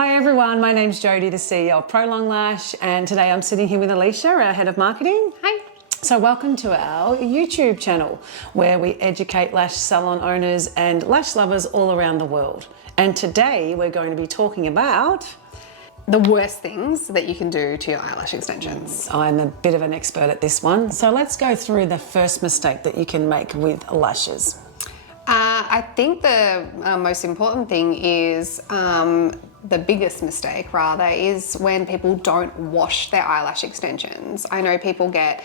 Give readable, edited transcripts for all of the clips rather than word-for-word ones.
Hi everyone, my name's Jodie, the CEO of Prolong Lash, and today I'm sitting here with Alicia, our head of marketing. Hi. So welcome to our YouTube channel where we educate lash salon owners and lash lovers all around the world. And today we're going to be talking about The worst things that you can do to your eyelash extensions. I'm a bit of an expert at this one. So let's go through the first mistake that you can make with lashes. I think the most important thing is, the biggest mistake rather, is when people don't wash their eyelash extensions. I know people get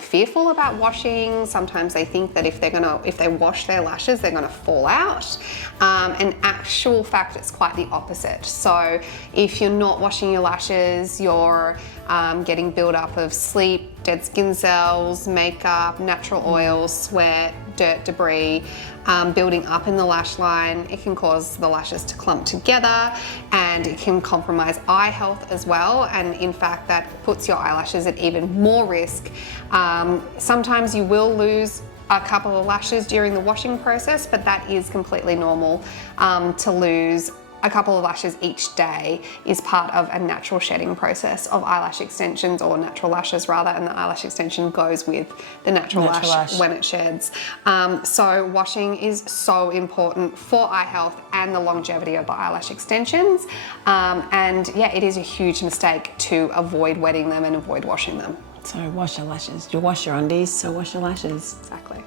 fearful about washing. Sometimes they think that if they wash their lashes, they're gonna fall out. In actual fact, it's quite the opposite. So if you're not washing your lashes, you're getting buildup of sleep, dead skin cells, makeup, natural oils, sweat, dirt, debris, building up in the lash line. It can cause the lashes to clump together and it can compromise eye health as well. And in fact, that puts your eyelashes at even more risk. Sometimes you will lose a couple of lashes during the washing process, but that is completely normal. To lose a couple of lashes each day is part of a natural shedding process of eyelash extensions, or natural lashes rather, and the eyelash extension goes with the natural lash when it sheds. So washing is so important for eye health and the longevity of the eyelash extensions. And yeah, it is a huge mistake to avoid wetting them and avoid washing them. So wash your lashes. You wash your undies, so wash your lashes. Exactly.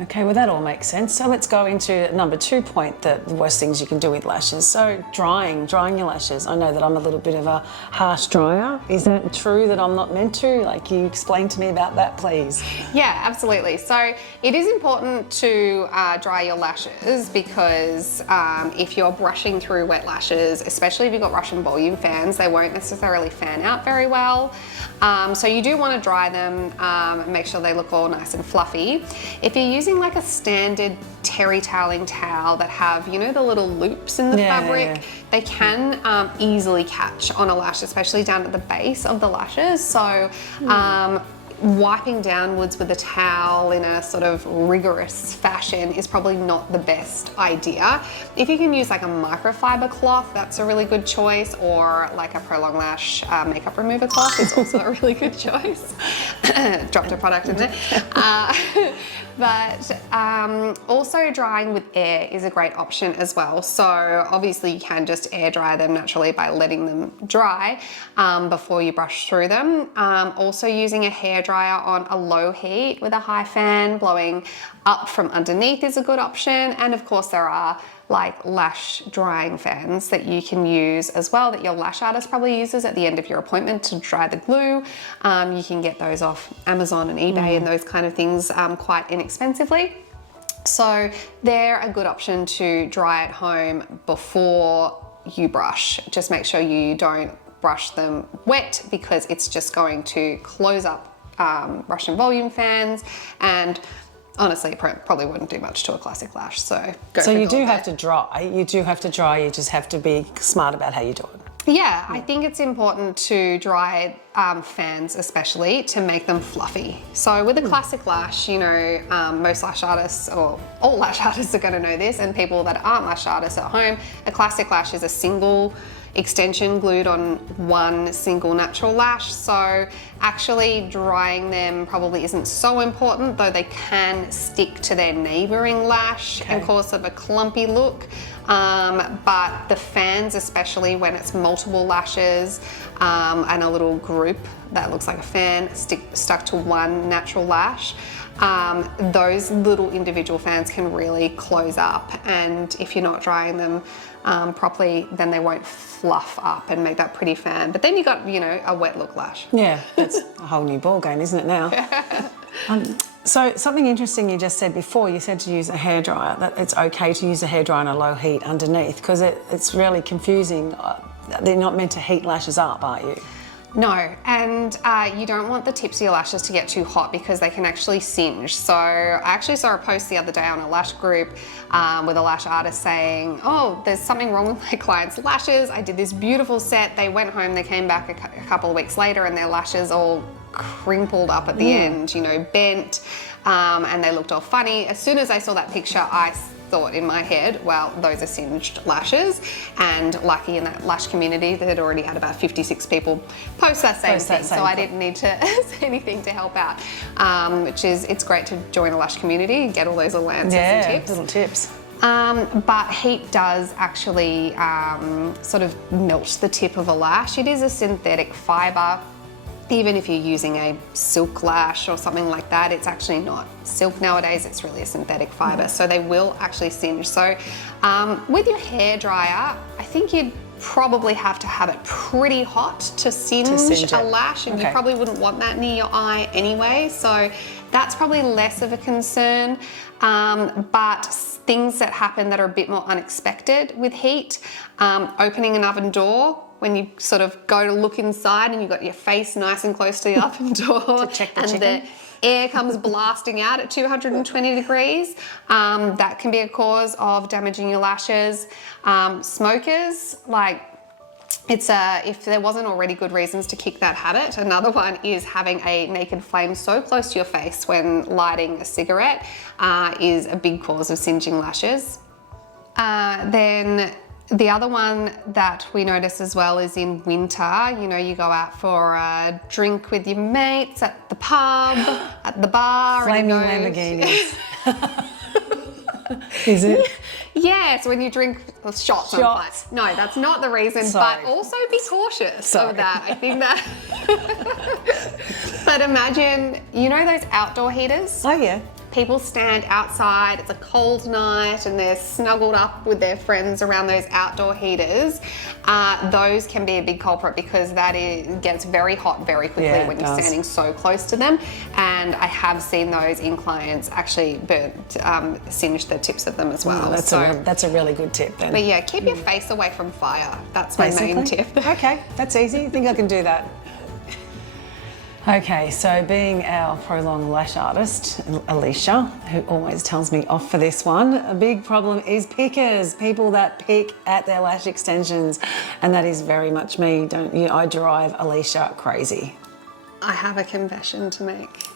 Okay, well that all makes sense. So let's go into number 2 point, the worst things you can do with lashes. So drying your lashes. I know that I'm a little bit of a harsh dryer. Is that true that I'm not meant to? Like, can you explain to me about that, please? Yeah, absolutely. So it is important to dry your lashes because if you're brushing through wet lashes, especially if you've got Russian volume fans, they won't necessarily fan out very well. So you do want to dry them, make sure they look all nice and fluffy. If you're using like a standard terry toweling towel that have, you know, the little loops in the fabric, they can easily catch on a lash, especially down at the base of the lashes. So wiping downwards with a towel in a sort of rigorous fashion is probably not the best idea. If you can use like a microfiber cloth, that's a really good choice, or like a Prolong Lash makeup remover cloth is also a really good choice. Dropped a product in there. But also drying with air is a great option as well. So obviously you can just air dry them naturally by letting them dry before you brush through them. Also using a hairdryer on a low heat with a high fan blowing up from underneath is a good option. And of course there are like lash drying fans that you can use as well, that your lash artist probably uses at the end of your appointment to dry the glue. You can get those off Amazon and eBay and those kind of things quite inexpensively. So they're a good option to dry at home before you brush. Just make sure you don't brush them wet because it's just going to close up Russian volume fans, and honestly, it probably wouldn't do much to a classic lash. So you do have to dry. You do have to dry. You just have to be smart about how you do it. Yeah, I think it's important to dry fans especially to make them fluffy. So with a classic lash, you know, most lash artists, or all lash artists are going to know this, and people that aren't lash artists at home, a classic lash is a single extension glued on one single natural lash. So actually drying them probably isn't so important, though they can stick to their neighboring lash and cause sort of a clumpy look. But the fans, especially when it's multiple lashes and a little group that looks like a fan stuck to one natural lash, those little individual fans can really close up, and if you're not drying them properly, then they won't fluff up and make that pretty fan. But then you got, you know, a wet look lash. Yeah, that's a whole new ball game, isn't it now? So something interesting you just said before, you said to use a hairdryer, that it's okay to use a hairdryer on a low heat underneath, because it's really confusing. They're not meant to heat lashes up, are you? No, and you don't want the tips of your lashes to get too hot because they can actually singe. So I actually saw a post the other day on a lash group with a lash artist saying, oh, there's something wrong with my client's lashes. I did this beautiful set. They went home, they came back a couple of weeks later and their lashes all crinkled up at the end, you know, bent, and they looked all funny. As soon as I saw that picture, I thought in my head, well, those are singed lashes. And lucky in that lash community that had already had about 56 people post that same thing. So I didn't need to say anything to help out, which is, it's great to join a lash community and get all those little answers and tips. Little tips. But heat does actually sort of melt the tip of a lash. It is a synthetic fibre. Even if you're using a silk lash or something like that, it's actually not silk nowadays, it's really a synthetic fibre. So they will actually singe. So with your hairdryer, I think you'd probably have to have it pretty hot to singe a lash, and you probably wouldn't want that near your eye anyway. So that's probably less of a concern. But things that happen that are a bit more unexpected with heat, opening an oven door, when you sort of go to look inside and you've got your face nice and close to the oven door to check the and chicken. the air comes blasting out at 220 degrees, that can be a cause of damaging your lashes. Smokers, like, it's if there wasn't already good reasons to kick that habit, another one is having a naked flame so close to your face when lighting a cigarette is a big cause of singeing lashes. Then the other one that we notice as well is in winter. You know, you go out for a drink with your mates at the pub, at the bar. Flaming Lamborghinis. Is it? Yes, when you drink shots. No, that's not the reason. Sorry. But also be cautious of that. I think that. But imagine, you know those outdoor heaters? Oh yeah. People stand outside, it's a cold night, and they're snuggled up with their friends around those outdoor heaters. Those can be a big culprit because gets very hot very quickly when you're standing so close to them. And I have seen those in clients actually singe the tips of them as well. That's a really good tip then. But yeah, keep your face away from fire. That's my main tip. Okay, that's easy. I think I can do that. Okay, so being our Prolong Lash artist, Alicia, who always tells me off for this one, a big problem is pickers, people that pick at their lash extensions, and that is very much me, don't you? I drive Alicia crazy. I have a confession to make.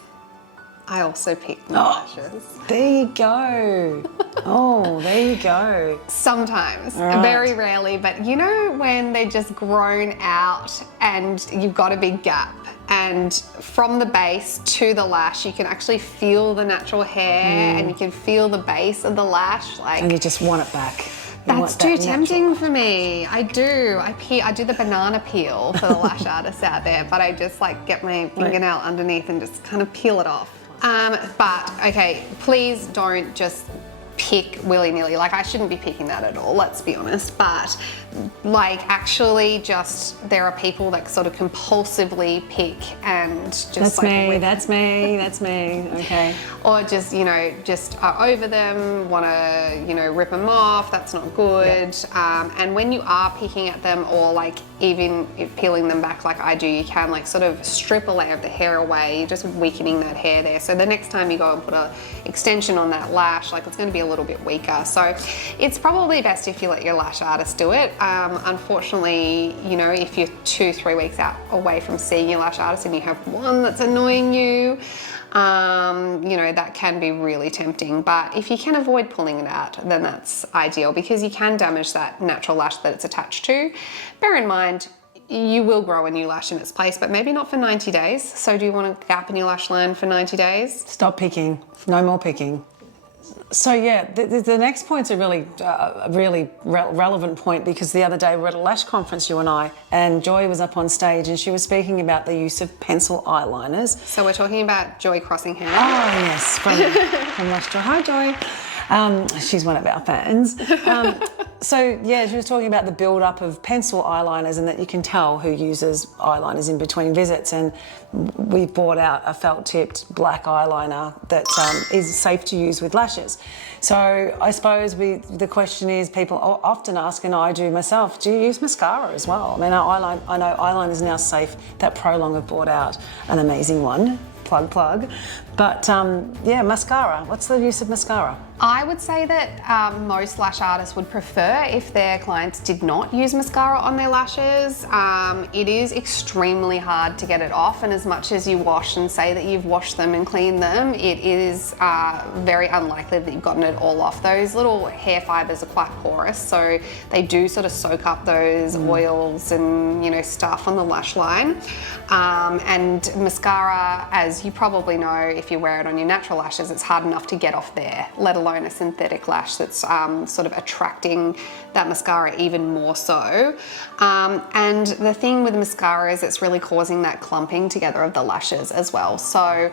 I also pick my lashes. There you go. Oh, there you go. Sometimes, very rarely, but you know when they're just grown out and you've got a big gap, and from the base to the lash you can actually feel the natural hair and you can feel the base of the lash, like, and you just want it back. That's too tempting for me. I do. I do the banana peel for the lash artists out there, but I just like get my fingernail underneath and just kind of peel it off. But okay, please don't just pick willy-nilly. Like, I shouldn't be picking that at all, let's be honest. But like, actually, just there are people that sort of compulsively pick and just that's me, okay. Or just, you know, just are over them, want to, you know, rip them off. That's not good. And when you are picking at them, or like even peeling them back like I do, you can like sort of strip a layer of the hair away. You're just weakening that hair there. So the next time you go and put an extension on that lash, like, it's going to be a little bit weaker. So it's probably best if you let your lash artist do it. Unfortunately, you know, if you're 2-3 weeks away from seeing your lash artist and you have one that's annoying you, you know, that can be really tempting. But if you can avoid pulling it out, then that's ideal, because you can damage that natural lash that it's attached to. Bear in mind, you will grow a new lash in its place, but maybe not for 90 days. So do you want a gap in your lash line for 90 days? Stop picking. No more picking. So yeah, the next point's a really relevant point, because the other day we were at a lash conference, you and I, and Joy was up on stage and she was speaking about the use of pencil eyeliners. So we're talking about Joy Crossing Hair. Oh yes, from Lash Joy. Hi Joy. She's one of our fans. So yeah, she was talking about the build-up of pencil eyeliners, and that you can tell who uses eyeliners in between visits. And we bought out a felt-tipped black eyeliner that is safe to use with lashes. So I suppose the question is, people often ask, and I do myself, do you use mascara as well? I mean, I know eyeliner is now safe. That Prolong have brought out an amazing one. Plug. But yeah, mascara. What's the use of mascara? I would say that most lash artists would prefer if their clients did not use mascara on their lashes. It is extremely hard to get it off, and as much as you wash and say that you've washed them and cleaned them, it is very unlikely that you've gotten it all off. Those little hair fibers are quite porous, so they do sort of soak up those oils and stuff on the lash line. And mascara, as you probably know, if you wear it on your natural lashes, it's hard enough to get off there, let alone a synthetic lash that's sort of attracting that mascara even more so. And the thing with mascara is it's really causing that clumping together of the lashes as well. So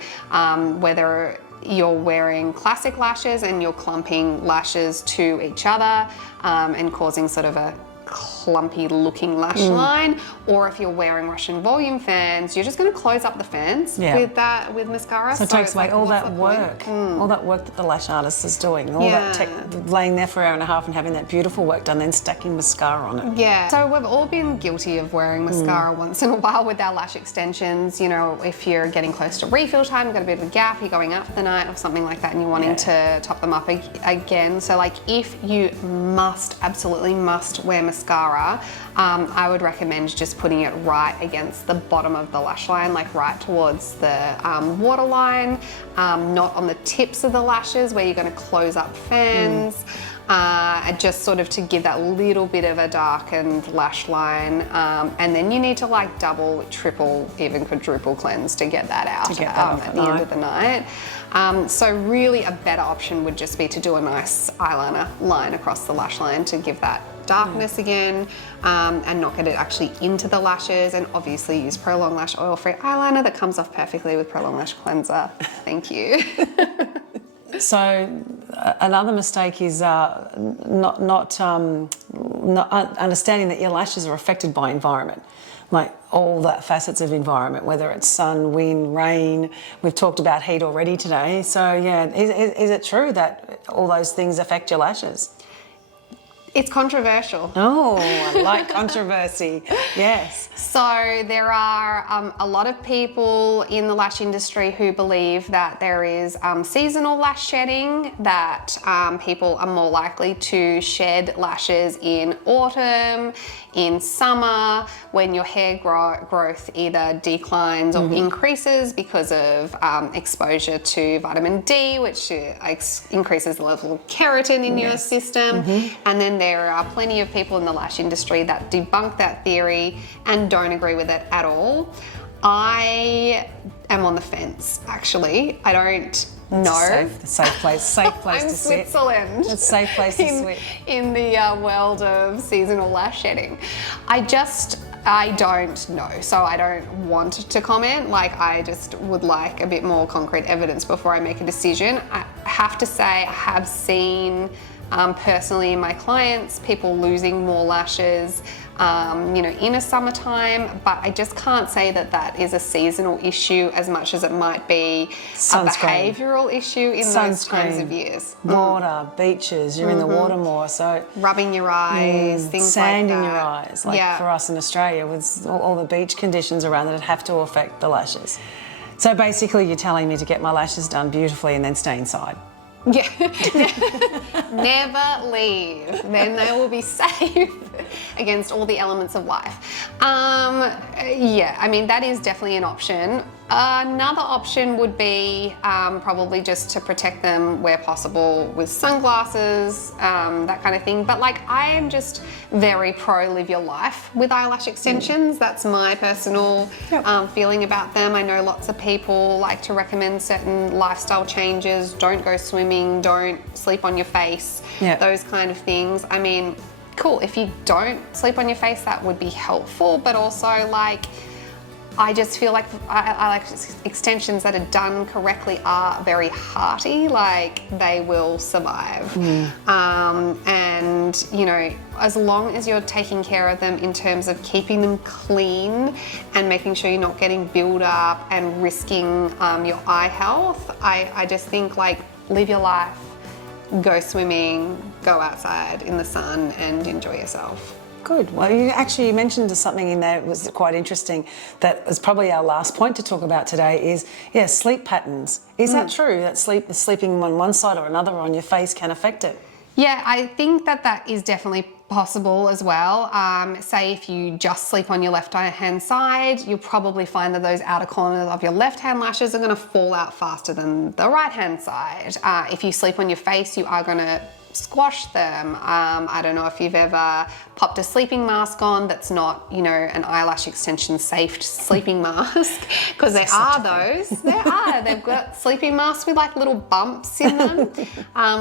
whether you're wearing classic lashes and you're clumping lashes to each other and causing sort of a clumpy looking lash line, or if you're wearing Russian volume fans, you're just going to close up the fans with mascara. So it takes away all that work, all that work that the lash artist is doing, all that laying there for an hour and a half and having that beautiful work done, then stacking mascara on it. Yeah. So we've all been guilty of wearing mascara once in a while with our lash extensions. If you're getting close to refill time, you've got a bit of a gap, you're going out for the night or something like that, and you're wanting to top them up again. So if you absolutely must wear mascara, I would recommend just putting it right against the bottom of the lash line, right towards the waterline, not on the tips of the lashes where you're going to close up fans, just sort of to give that little bit of a darkened lash line. And then you need to double, triple, even quadruple cleanse to get that out at the end of the night. So really a better option would just be to do a nice eyeliner line across the lash line to give that darkness again, and not get it actually into the lashes, and obviously use Prolong Lash oil-free eyeliner that comes off perfectly with Prolong Lash cleanser. Thank you. So another mistake is not understanding that your lashes are affected by environment, all that facets of environment, whether it's sun, wind, rain. We've talked about heat already today. So yeah, is it true that all those things affect your lashes? It's controversial. Oh, I like controversy. Yes. So there are a lot of people in the lash industry who believe that there is seasonal lash shedding, that people are more likely to shed lashes in autumn, in summer, when your hair growth either declines or increases because of exposure to vitamin D, which increases the level of keratin in your system. And then there are plenty of people in the lash industry that debunk that theory and don't agree with it at all. I am on the fence, actually. I don't know. Safe place to sit. Switzerland. It's a safe place to sit. In the world of seasonal lash shedding. I don't know, so I don't want to comment. I just would like a bit more concrete evidence before I make a decision. I have to say I have seen personally in my clients people losing more lashes in a summertime, but I just can't say that that is a seasonal issue as much as it might be a behavioural issue in those times of years. Water, beaches, you're in the water more, so rubbing your eyes, things sand like that. in your eyes, for us in Australia with all the beach conditions around that have to affect the lashes. So basically you're telling me to get my lashes done beautifully and then stay inside. Yeah. Never leave. Then they will be safe against all the elements of life. That is definitely an option. Another option would be probably just to protect them where possible with sunglasses, that kind of thing. But I am just very pro live your life with eyelash extensions. That's my personal feeling about them. I know lots of people like to recommend certain lifestyle changes. Don't go swimming, don't sleep on your face, those kind of things. I mean, cool, if you don't sleep on your face, that would be helpful, but also I just feel like I like extensions that are done correctly are very hearty, they will survive. And as long as you're taking care of them in terms of keeping them clean and making sure you're not getting build up and risking your eye health, I just think live your life, go swimming, go outside in the sun and enjoy yourself. Good. Well, you mentioned something in there that was quite interesting that is probably our last point to talk about today is, sleep patterns. Is that true, that sleeping on one side or another on your face can affect it? Yeah, I think that is definitely possible as well. Say if you just sleep on your left-hand side, you'll probably find that those outer corners of your left-hand lashes are going to fall out faster than the right-hand side. If you sleep on your face, you are going to squash them. I don't know if you've ever popped a sleeping mask on that's not, an eyelash extension safe sleeping mask, because there are those. They've got sleeping masks with like little bumps in them.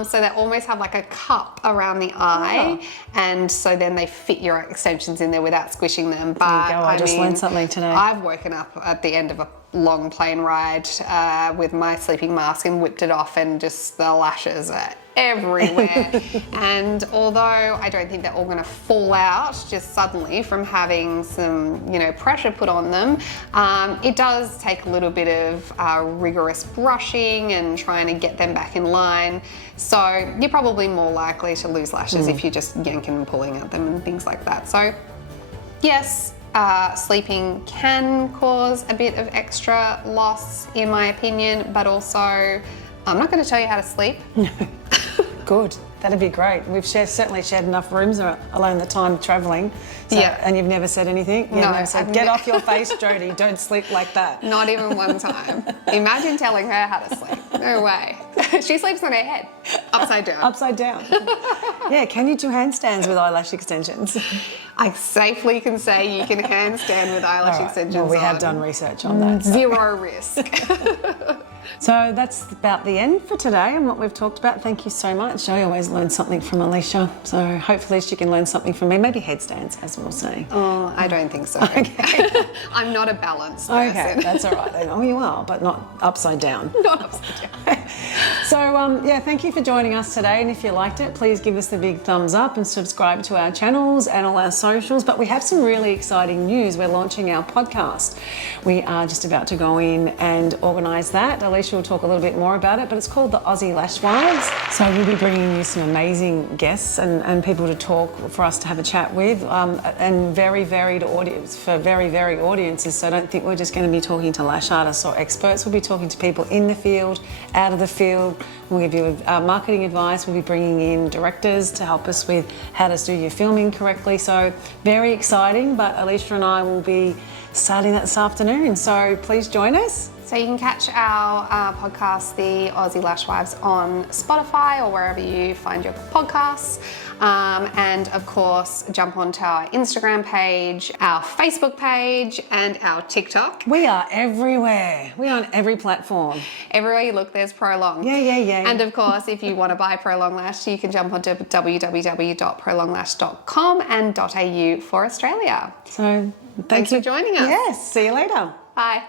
So they almost have like a cup around the eye, and so then they fit your extensions in there without squishing them. But there you go. I just learned something today. I've woken up at the end of a long plane ride with my sleeping mask and whipped it off, and just the lashes are everywhere. And although I don't think they're all going to fall out just suddenly from having some, pressure put on them, it does take a little bit of rigorous brushing and trying to get them back in line. So you're probably more likely to lose lashes if you're just yanking and pulling at them and things like that. So yes, sleeping can cause a bit of extra loss, in my opinion, but also I'm not going to tell you how to sleep. Good. That'd be great. We've certainly shared enough rooms alone the time travelling. So, and you've never said anything? No. Never said, get off your face, Jodie. Don't sleep like that. Not even one time. Imagine telling her how to sleep. No way. She sleeps on her head. Upside down. Upside down. Yeah, can you do handstands with eyelash extensions? I safely can say you can handstand with eyelash extensions on. Well, we have done research on that. Zero risk. So that's about the end for today and what we've talked about. Thank you so much. I always learn something from Alicia, so hopefully she can learn something from me. Maybe headstands, as we'll say. Oh, I don't think so. Okay. I'm not a balanced person. Okay, that's all right then. Oh, you are, but not upside down. Not upside down. So, thank you for joining us today, and if you liked it, please give us the big thumbs up and subscribe to our channels and all our socials. But we have some really exciting news. We're launching our podcast. We are just about to go in and organise that. Alicia will talk a little bit more about it, but it's called the Aussie Lash Wives. So we'll be bringing you some amazing guests and people to talk for us to have a chat with, and very varied audience for very varied audiences. So I don't think we're just going to be talking to lash artists or experts. We'll be talking to people in the field, out of the field. We'll give you marketing advice. We'll be bringing in directors to help us with how to do your filming correctly. So very exciting, but Alicia and I will be starting that this afternoon. So please join us. So you can catch our podcast, The Aussie Lash Wives, on Spotify or wherever you find your podcasts. And of course, jump onto our Instagram page, our Facebook page, and our TikTok. We are everywhere. We're on every platform. Everywhere you look, there's Prolong. Yeah. And of course, if you want to buy Prolong Lash, you can jump onto www.prolonglash.com and .au for Australia. So Thanks for joining us. Yes, see you later. Bye.